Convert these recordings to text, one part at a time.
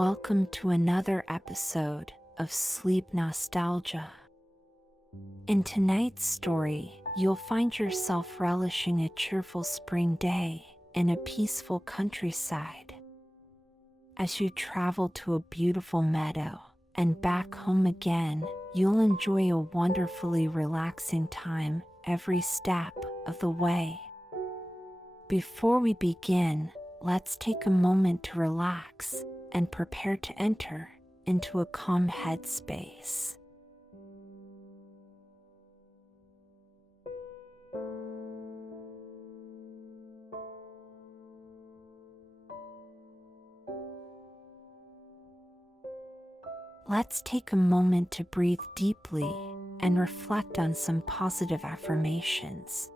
Welcome to another episode of Sleep Nostalgia. In tonight's story, you'll find yourself relishing a cheerful spring day in a peaceful countryside. As you travel to a beautiful meadow and back home again, you'll enjoy a wonderfully relaxing time every step of the way. Before we begin, let's take a moment to relax and prepare to enter into a calm headspace. Let's take a moment to breathe deeply and reflect on some positive affirmations.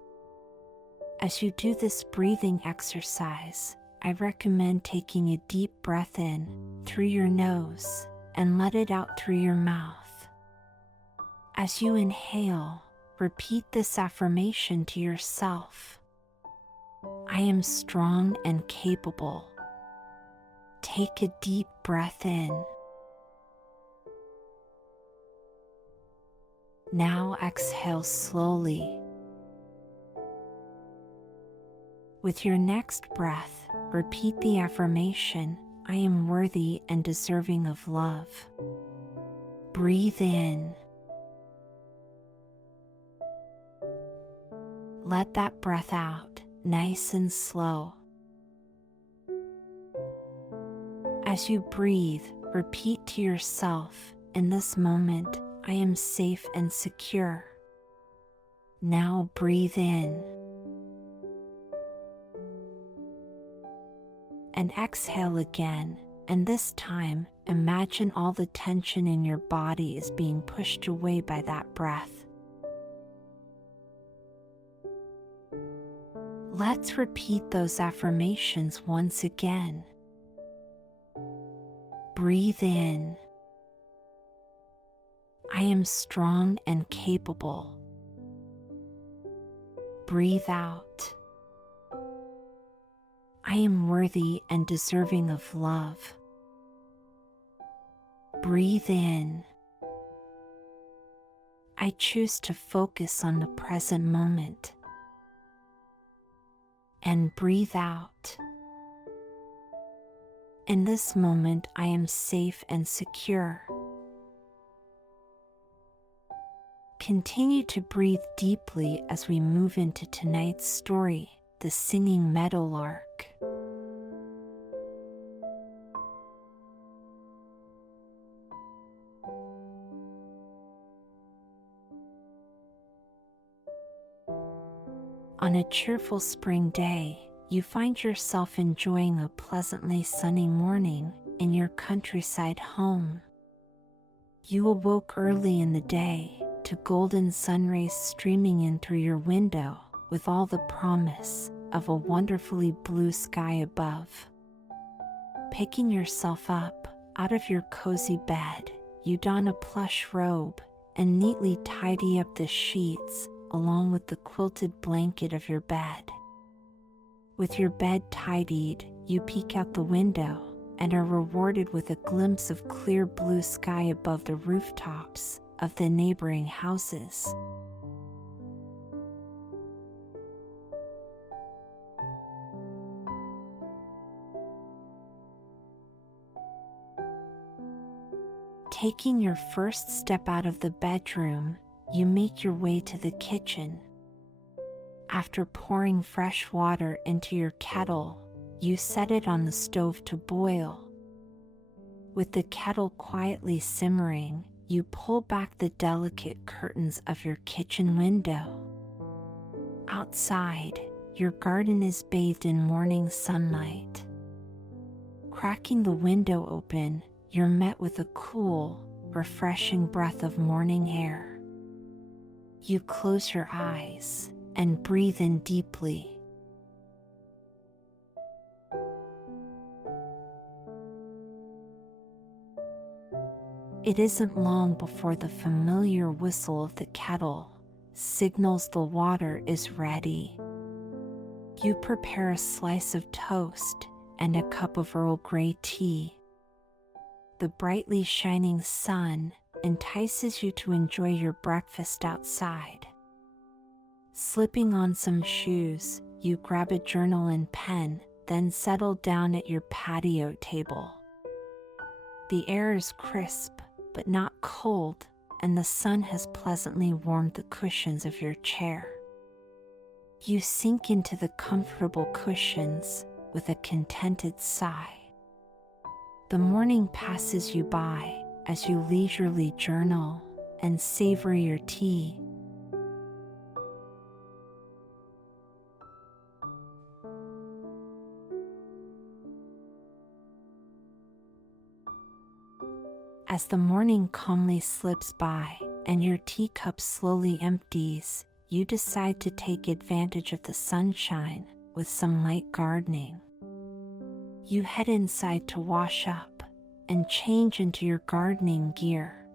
As you do this breathing exercise, I recommend taking a deep breath in through your nose and let it out through your mouth. As you inhale, repeat this affirmation to yourself. I am strong and capable. Take a deep breath in. Now exhale slowly. With your next breath, repeat the affirmation, I am worthy and deserving of love. Breathe in. Let that breath out, nice and slow. As you breathe, repeat to yourself, in this moment, I am safe and secure. Now breathe in. And exhale again, and this time, imagine all the tension in your body is being pushed away by that breath. Let's repeat those affirmations once again. Breathe in. I am strong and capable. Breathe out. I am worthy and deserving of love. Breathe in. I choose to focus on the present moment. And breathe out. In this moment, I am safe and secure. Continue to breathe deeply as we move into tonight's story, The Singing Meadowlark. On a cheerful spring day, you find yourself enjoying a pleasantly sunny morning in your countryside home. You awoke early in the day to golden sun rays streaming in through your window with all the promise of a wonderfully blue sky above. Picking yourself up out of your cozy bed, you don a plush robe and neatly tidy up the sheets along with the quilted blanket of your bed. With your bed tidied, you peek out the window and are rewarded with a glimpse of clear blue sky above the rooftops of the neighboring houses. Taking your first step out of the bedroom, you make your way to the kitchen. After pouring fresh water into your kettle, you set it on the stove to boil. With the kettle quietly simmering, you pull back the delicate curtains of your kitchen window. Outside, your garden is bathed in morning sunlight. Cracking the window open, you're met with a cool, refreshing breath of morning air. You close your eyes and breathe in deeply. It isn't long before the familiar whistle of the kettle signals the water is ready. You prepare a slice of toast and a cup of Earl Grey tea. The brightly shining sun entices you to enjoy your breakfast outside. Slipping on some shoes, you grab a journal and pen, then settle down at your patio table. The air is crisp, but not cold, and the sun has pleasantly warmed the cushions of your chair. You sink into the comfortable cushions with a contented sigh. The morning passes you by as you leisurely journal and savor your tea. As the morning calmly slips by and your teacup slowly empties, you decide to take advantage of the sunshine with some light gardening. You head inside to wash up and change into your gardening gear.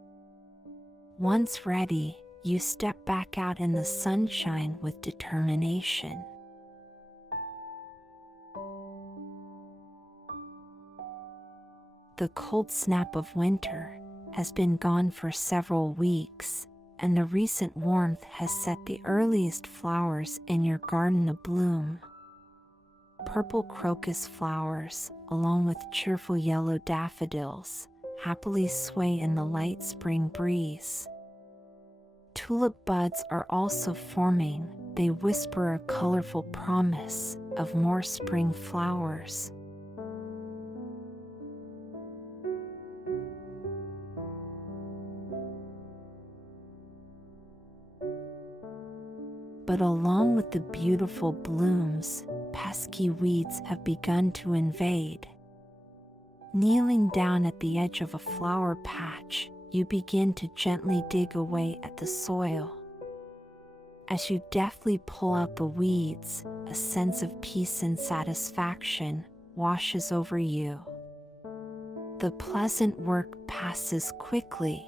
Once ready, you step back out in the sunshine with determination. The cold snap of winter has been gone for several weeks, and the recent warmth has set the earliest flowers in your garden abloom. Purple crocus flowers, along with cheerful yellow daffodils, happily sway in the light spring breeze. Tulip buds are also forming. They whisper a colorful promise of more spring flowers. But along with the beautiful blooms, pesky weeds have begun to invade. Kneeling down at the edge of a flower patch, you begin to gently dig away at the soil. As you deftly pull out the weeds, a sense of peace and satisfaction washes over you. The pleasant work passes quickly.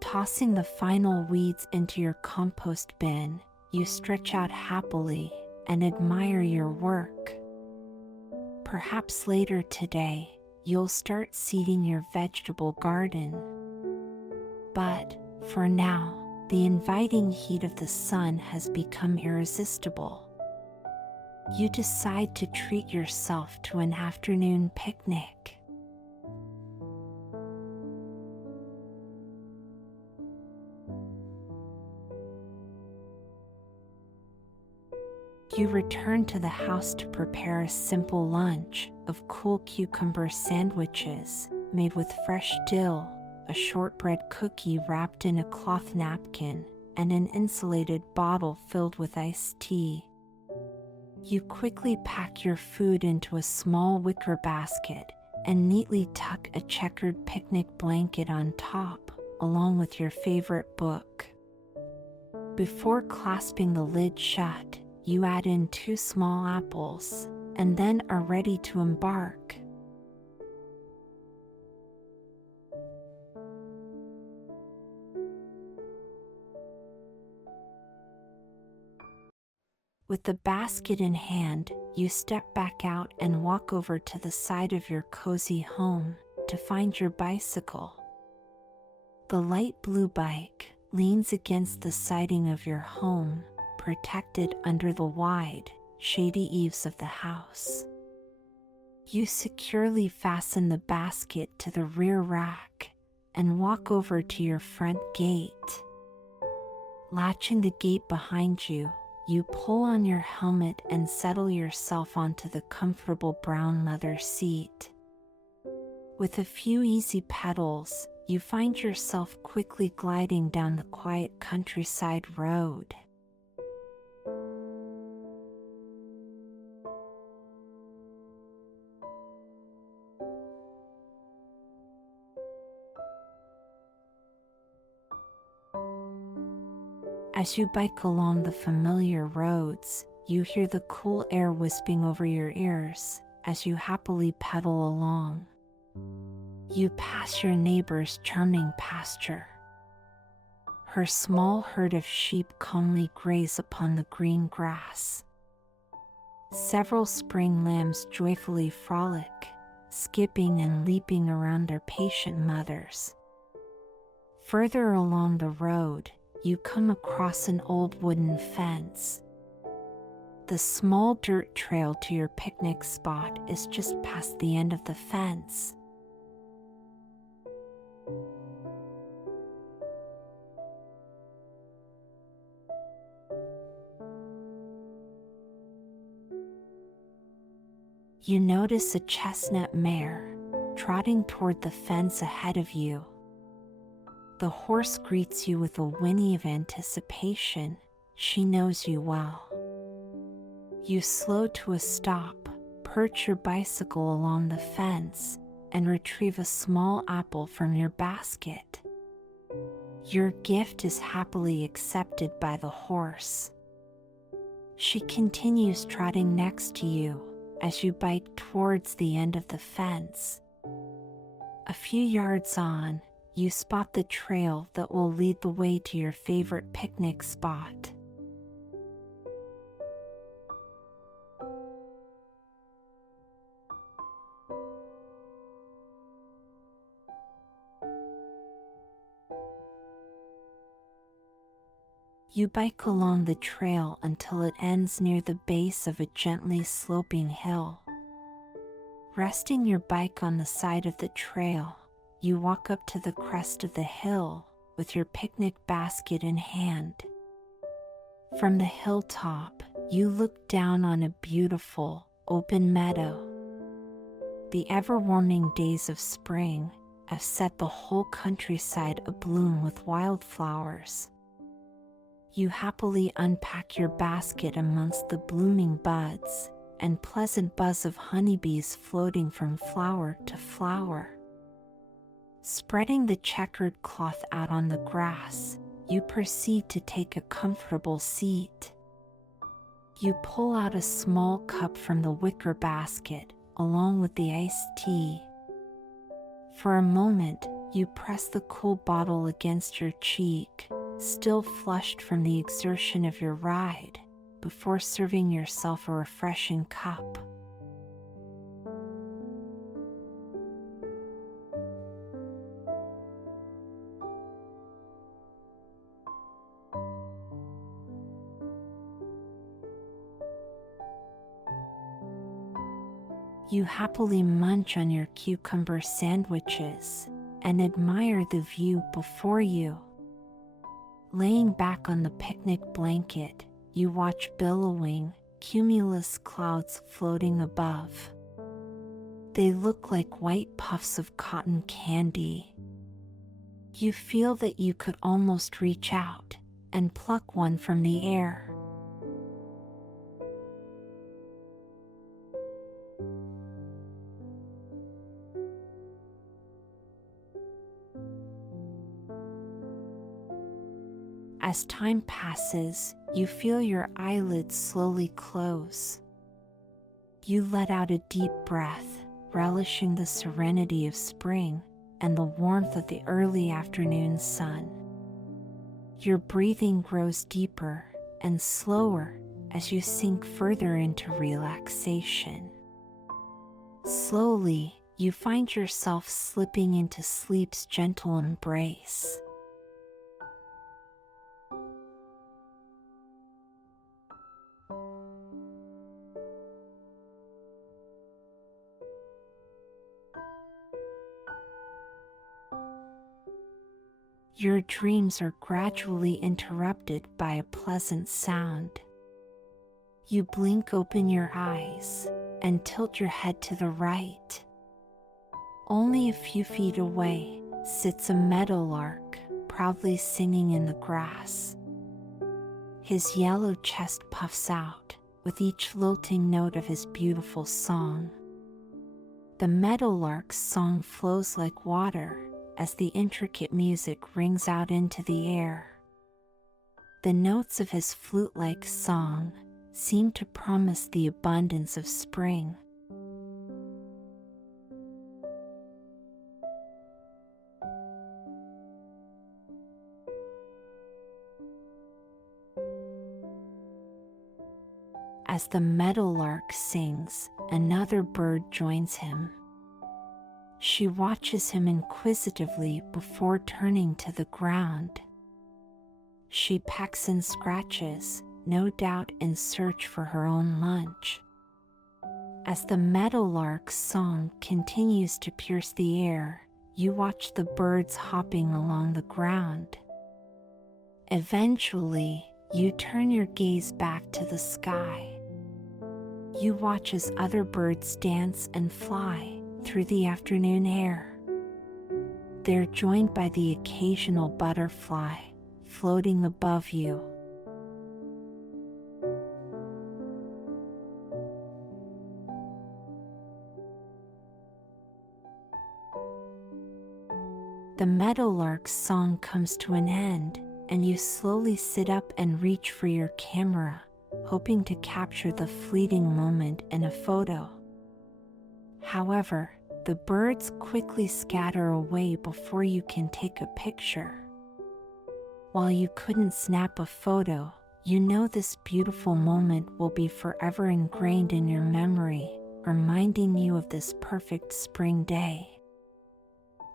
Tossing the final weeds into your compost bin, you stretch out happily and admire your work. Perhaps later today, you'll start seeding your vegetable garden. But for now, the inviting heat of the sun has become irresistible. You decide to treat yourself to an afternoon picnic. You return to the house to prepare a simple lunch of cool cucumber sandwiches made with fresh dill, a shortbread cookie wrapped in a cloth napkin, and an insulated bottle filled with iced tea. You quickly pack your food into a small wicker basket and neatly tuck a checkered picnic blanket on top, along with your favorite book. Before clasping the lid shut, you add in 2 small apples, and then are ready to embark. With the basket in hand, you step back out and walk over to the side of your cozy home to find your bicycle. The light blue bike leans against the siding of your home, protected under the wide, shady eaves of the house. You securely fasten the basket to the rear rack and walk over to your front gate. Latching the gate behind you, you pull on your helmet and settle yourself onto the comfortable brown leather seat. With a few easy pedals, you find yourself quickly gliding down the quiet countryside road. As you bike along the familiar roads, you hear the cool air wisping over your ears as you happily pedal along. You pass your neighbor's charming pasture. Her small herd of sheep calmly graze upon the green grass. Several spring lambs joyfully frolic, skipping and leaping around their patient mothers. Further along the road, you come across an old wooden fence. The small dirt trail to your picnic spot is just past the end of the fence. You notice a chestnut mare trotting toward the fence ahead of you. The horse greets you with a whinny of anticipation. She knows you well. You slow to a stop, perch your bicycle along the fence, and retrieve a small apple from your basket. Your gift is happily accepted by the horse. She continues trotting next to you as you bike towards the end of the fence. A few yards on, you spot the trail that will lead the way to your favorite picnic spot. You bike along the trail until it ends near the base of a gently sloping hill. Resting your bike on the side of the trail, you walk up to the crest of the hill with your picnic basket in hand. From the hilltop, you look down on a beautiful, open meadow. The ever-warming days of spring have set the whole countryside abloom with wildflowers. You happily unpack your basket amongst the blooming buds and pleasant buzz of honeybees floating from flower to flower. Spreading the checkered cloth out on the grass, you proceed to take a comfortable seat. You pull out a small cup from the wicker basket along with the iced tea. For a moment, you press the cool bottle against your cheek, still flushed from the exertion of your ride, before serving yourself a refreshing cup. You happily munch on your cucumber sandwiches and admire the view before you. Laying back on the picnic blanket, you watch billowing, cumulus clouds floating above. They look like white puffs of cotton candy. You feel that you could almost reach out and pluck one from the air. As time passes, you feel your eyelids slowly close. You let out a deep breath, relishing the serenity of spring and the warmth of the early afternoon sun. Your breathing grows deeper and slower as you sink further into relaxation. Slowly, you find yourself slipping into sleep's gentle embrace. Your dreams are gradually interrupted by a pleasant sound. You blink open your eyes and tilt your head to the right. Only a few feet away sits a meadowlark, proudly singing in the grass. His yellow chest puffs out with each lilting note of his beautiful song. The meadowlark's song flows like water as the intricate music rings out into the air. The notes of his flute-like song seem to promise the abundance of spring. As the meadowlark sings, another bird joins him. She watches him inquisitively before turning to the ground. She pecks and scratches, no doubt in search for her own lunch. As the meadowlark's song continues to pierce the air, you watch the birds hopping along the ground. Eventually, you turn your gaze back to the sky. You watch as other birds dance and fly through the afternoon air. They're joined by the occasional butterfly floating above you. The meadowlark's song comes to an end, and you slowly sit up and reach for your camera, hoping to capture the fleeting moment in a photo. However, the birds quickly scatter away before you can take a picture. While you couldn't snap a photo, you know this beautiful moment will be forever ingrained in your memory, reminding you of this perfect spring day.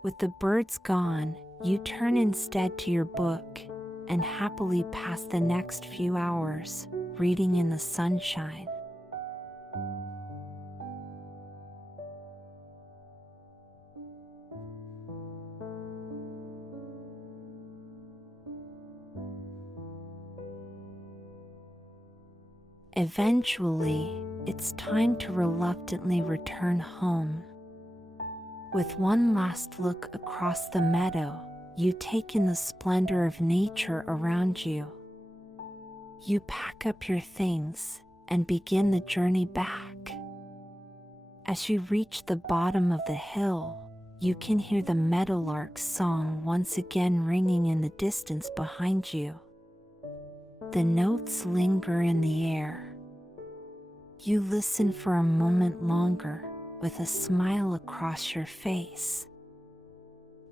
With the birds gone, you turn instead to your book and happily pass the next few hours reading in the sunshine. Eventually, it's time to reluctantly return home. With one last look across the meadow, you take in the splendor of nature around you. You pack up your things and begin the journey back. As you reach the bottom of the hill, you can hear the meadowlark's song once again ringing in the distance behind you. The notes linger in the air. You listen for a moment longer, with a smile across your face.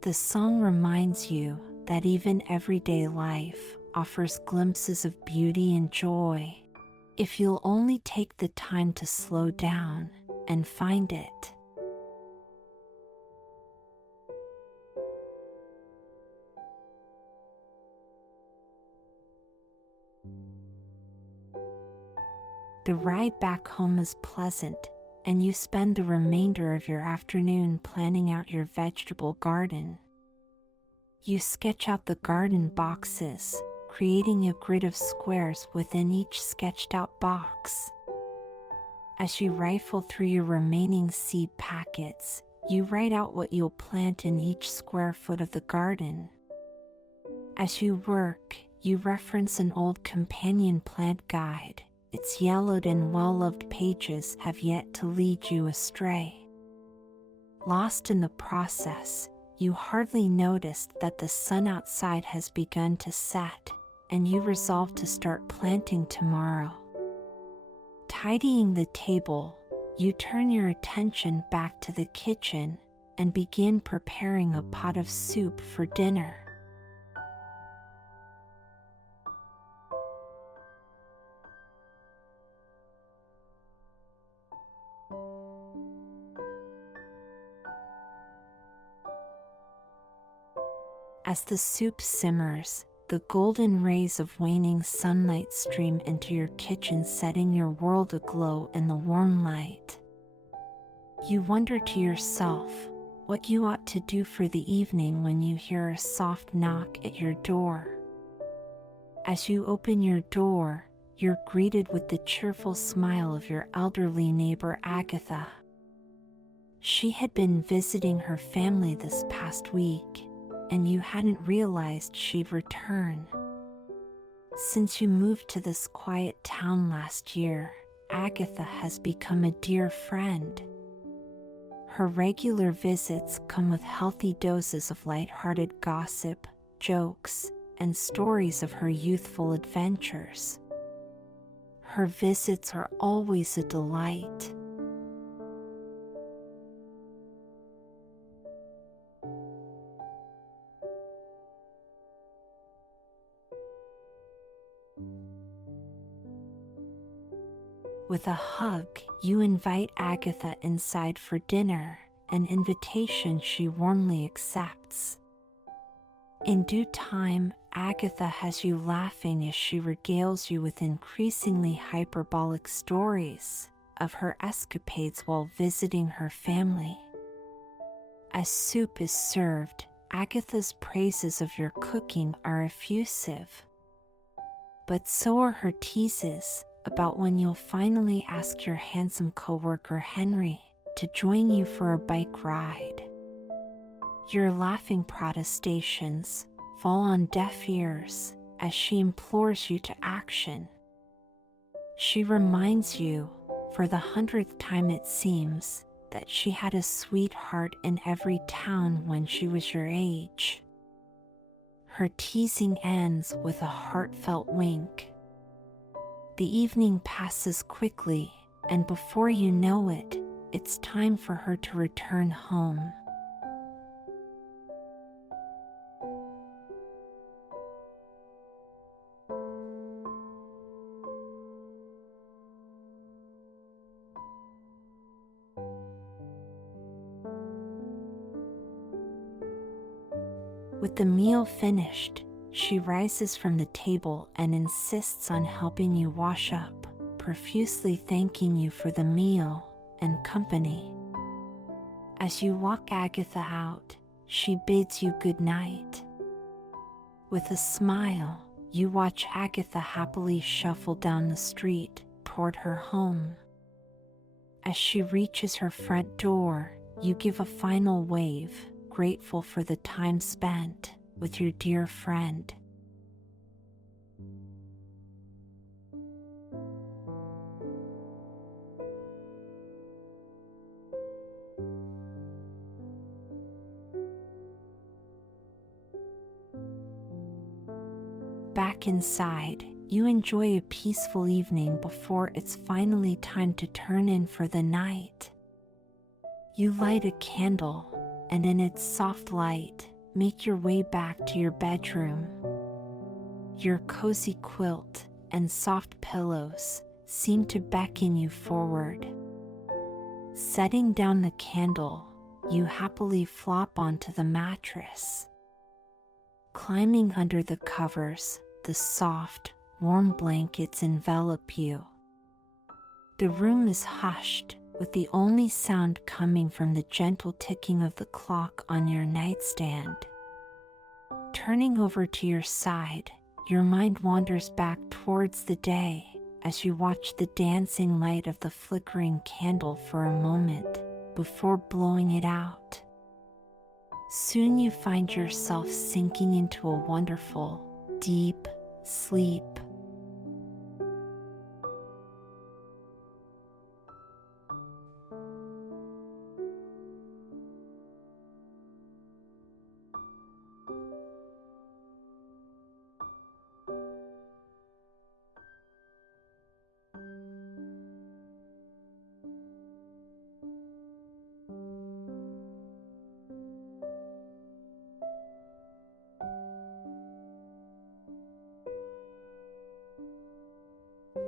The song reminds you that even everyday life offers glimpses of beauty and joy, if you'll only take the time to slow down and find it. The ride back home is pleasant, and you spend the remainder of your afternoon planning out your vegetable garden. You sketch out the garden boxes, creating a grid of squares within each sketched out box. As you rifle through your remaining seed packets, you write out what you'll plant in each square foot of the garden. As you work, you reference an old companion plant guide. Its yellowed and well-loved pages have yet to lead you astray. Lost in the process, you hardly noticed that the sun outside has begun to set, and you resolve to start planting tomorrow. Tidying the table, you turn your attention back to the kitchen and begin preparing a pot of soup for dinner. As the soup simmers, the golden rays of waning sunlight stream into your kitchen, setting your world aglow in the warm light. You wonder to yourself what you ought to do for the evening when you hear a soft knock at your door. As you open your door, you're greeted with the cheerful smile of your elderly neighbor Agatha. She had been visiting her family this past week, and you hadn't realized she'd return. Since you moved to this quiet town last year, Agatha has become a dear friend. Her regular visits come with healthy doses of light-hearted gossip, jokes, and stories of her youthful adventures. Her visits are always a delight. With a hug, you invite Agatha inside for dinner, an invitation she warmly accepts. In due time, Agatha has you laughing as she regales you with increasingly hyperbolic stories of her escapades while visiting her family. As soup is served, Agatha's praises of your cooking are effusive. But so are her teases about when you'll finally ask your handsome coworker Henry to join you for a bike ride. Your laughing protestations fall on deaf ears as she implores you to action. She reminds you, for the 100th time it seems, that she had a sweetheart in every town when she was your age. Her teasing ends with a heartfelt wink. The evening passes quickly, and before you know it, it's time for her to return home. With the meal finished, she rises from the table and insists on helping you wash up, profusely thanking you for the meal and company. As you walk Agatha out, she bids you good night. With a smile, you watch Agatha happily shuffle down the street toward her home. As she reaches her front door, you give a final wave, grateful for the time spent with your dear friend. Back inside, you enjoy a peaceful evening before it's finally time to turn in for the night. You light a candle, and in its soft light, make your way back to your bedroom. Your cozy quilt and soft pillows seem to beckon you forward. Setting down the candle, you happily flop onto the mattress. Climbing under the covers, the soft, warm blankets envelop you. The room is hushed, with the only sound coming from the gentle ticking of the clock on your nightstand. Turning over to your side, your mind wanders back towards the day as you watch the dancing light of the flickering candle for a moment before blowing it out. Soon you find yourself sinking into a wonderful, deep sleep.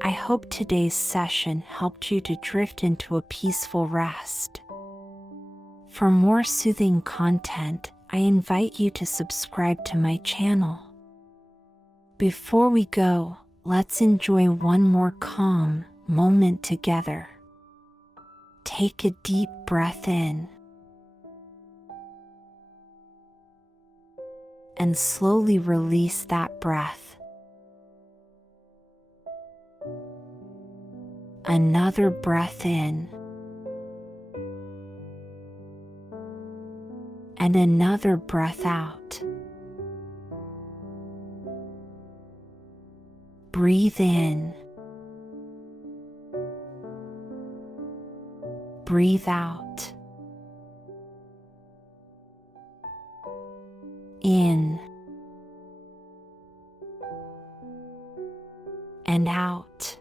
I hope today's session helped you to drift into a peaceful rest. For more soothing content, I invite you to subscribe to my channel. Before we go, let's enjoy one more calm moment together. Take a deep breath in and slowly release that breath. Another breath in and another breath out. Breathe in. Breathe out. In and out.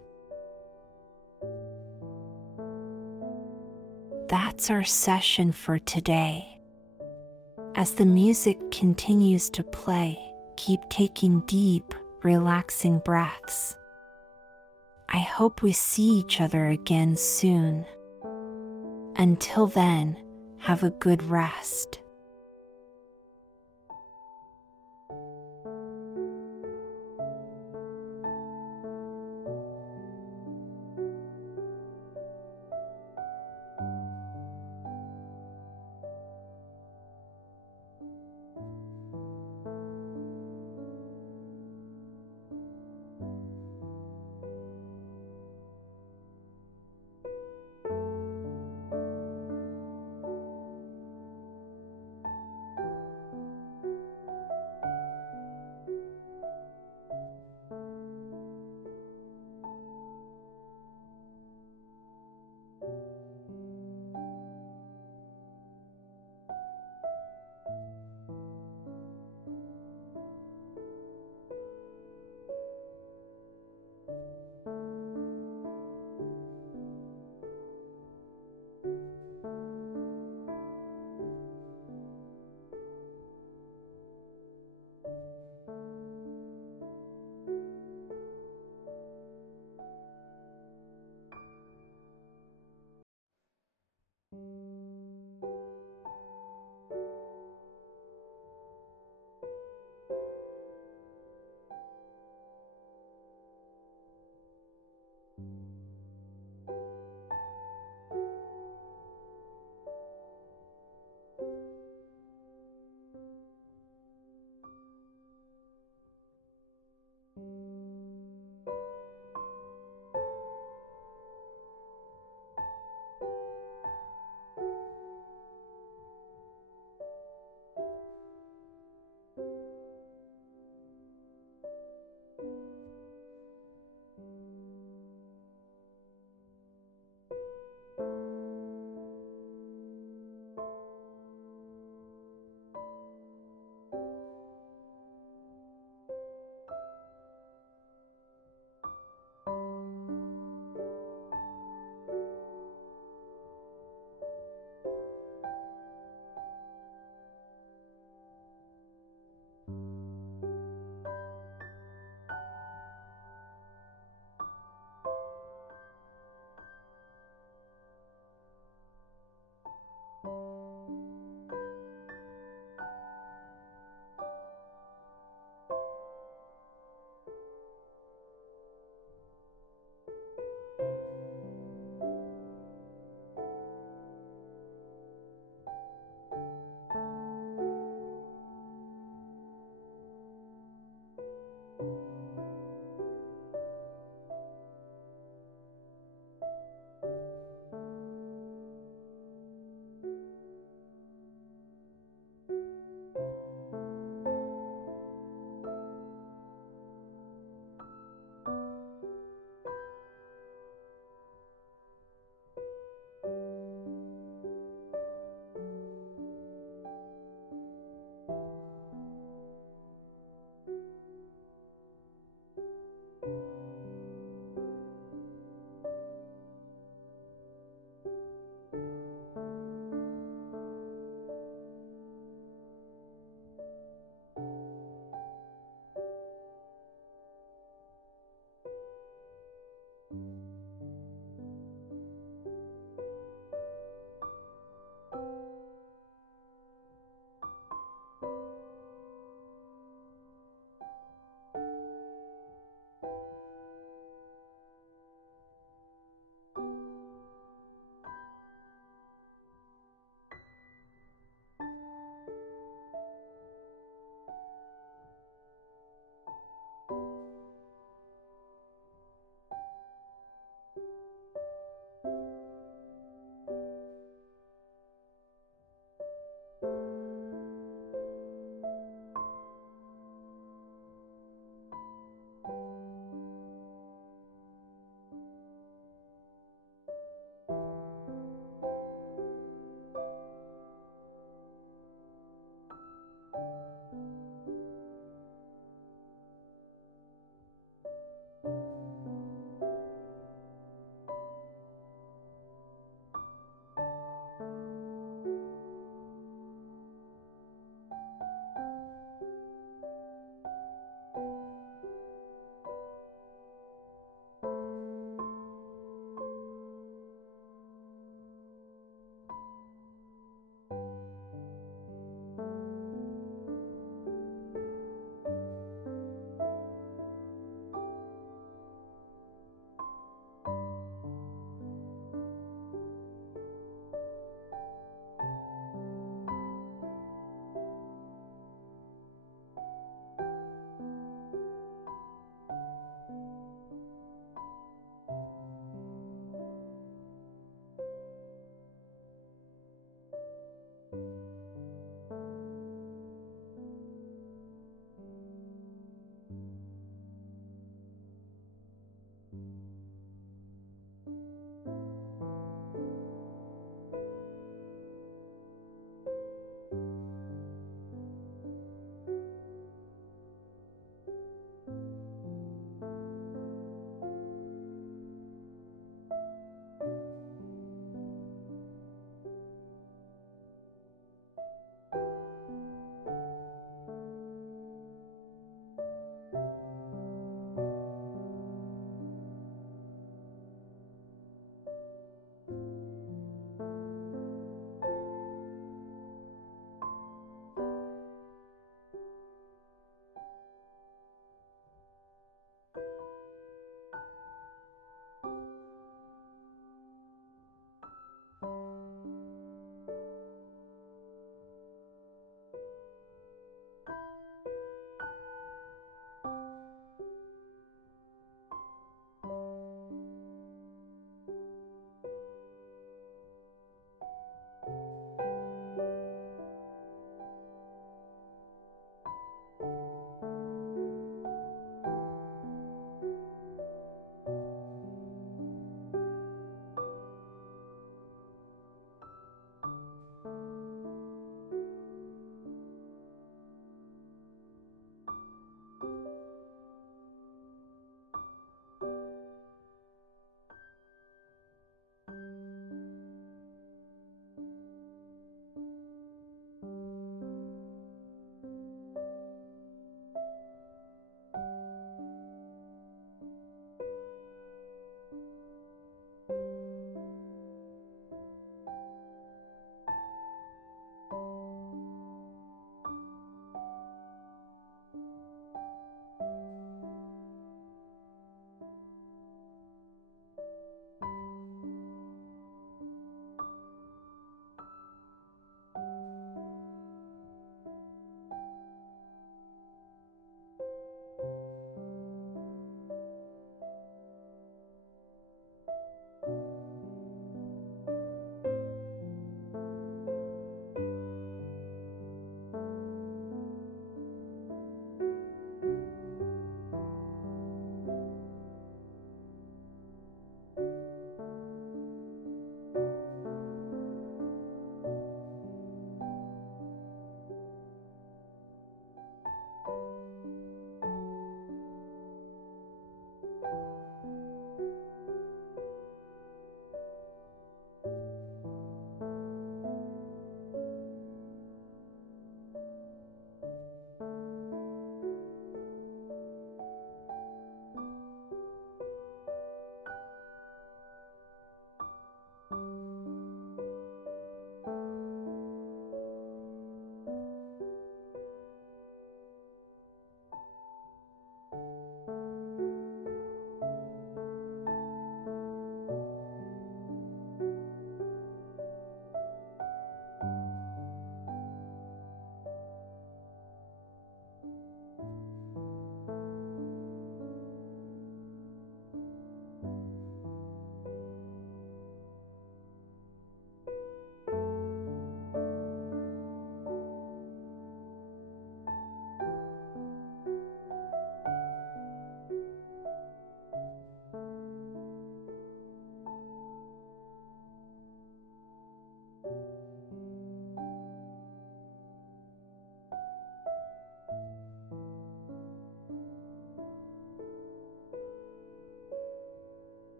That's our session for today. As the music continues to play, keep taking deep, relaxing breaths. I hope we see each other again soon. Until then, Have a good rest.